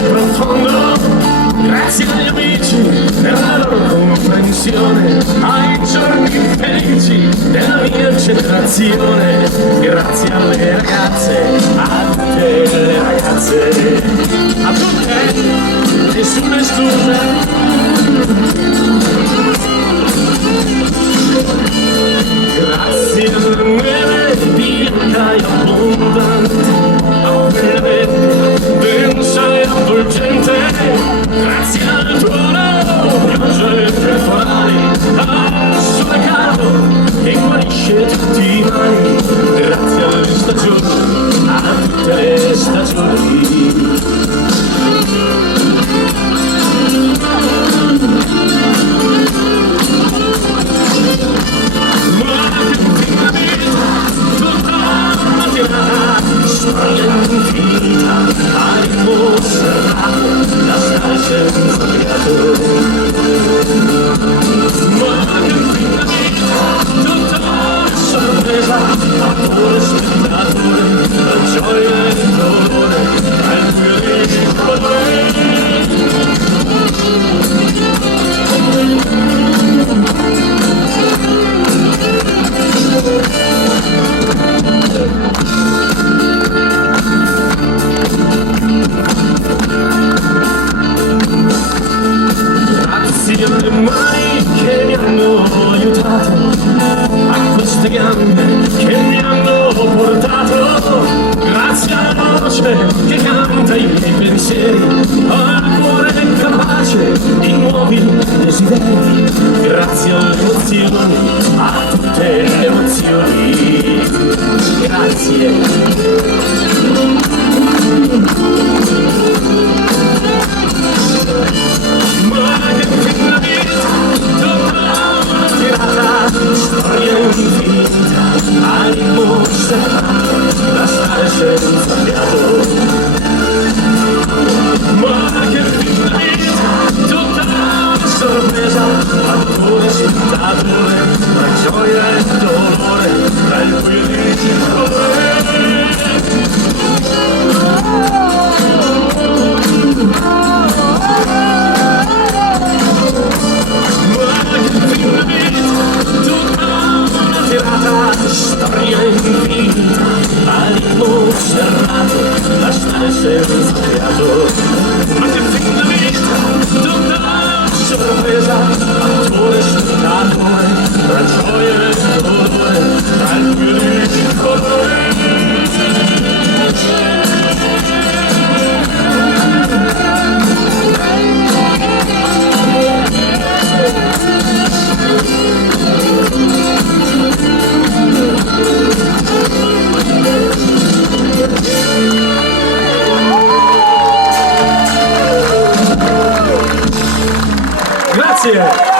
profondo, grazie agli amici per la loro comprensione, ai giorni felici della mia generazione, grazie alle ragazze, a tutte le ragazze, a tutte, nessuna esclusa. Grazie alla neve bianca e abbondante, a quella densa e avvolgente, grazie al tuono, piogge e temporali, al sole caldo che guarisce tutti i mali, grazie alle stagioni, a tutte le stagioni. Storia infinita, ha dimostrato la stare senza fiato. Ma che finta vita, tutta sorpresa, attore, spettatore, la gioia e il dolore, tra il buio e il colore. Grazie alle mani che mi hanno aiutato, a queste gambe che mi hanno portato, grazie alla voce che canta i miei pensieri, al cuore capace di nuovi desideri, grazie alle emozioni, a tutte le emozioni, grazie. Storia infinita, ha dimostrato la stare senza fiato. Ma che finta vita, tutta una sorpresa, attore, spettatore, la gioia e il dolore, tra il buio e il colore. Storia infinita, ha dimostrato la stare senza fiato. Ma che finta vita, tutta una sorpresa, attore, spettatore, tra gioia e dolore, tra il buio e il colore. Grazie!